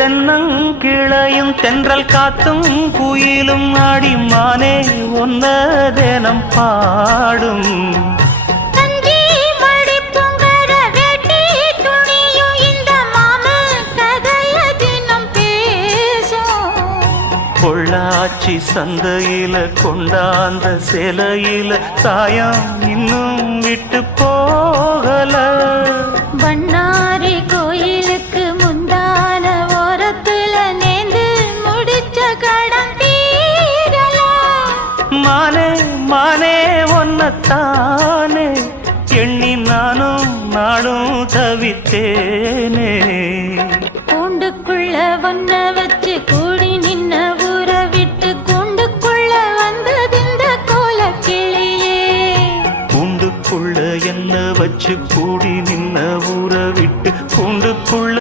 தென்னங்கிளையும் தென்றல் காத்தும் குயிலும் ஆடிமானே ஒன்ன தினம் பாடும். பொள்ளாச்சி சந்தையில கொண்டாந்த சிலையில சாயம் இன்னும் விட்டு போகல. வண்ணா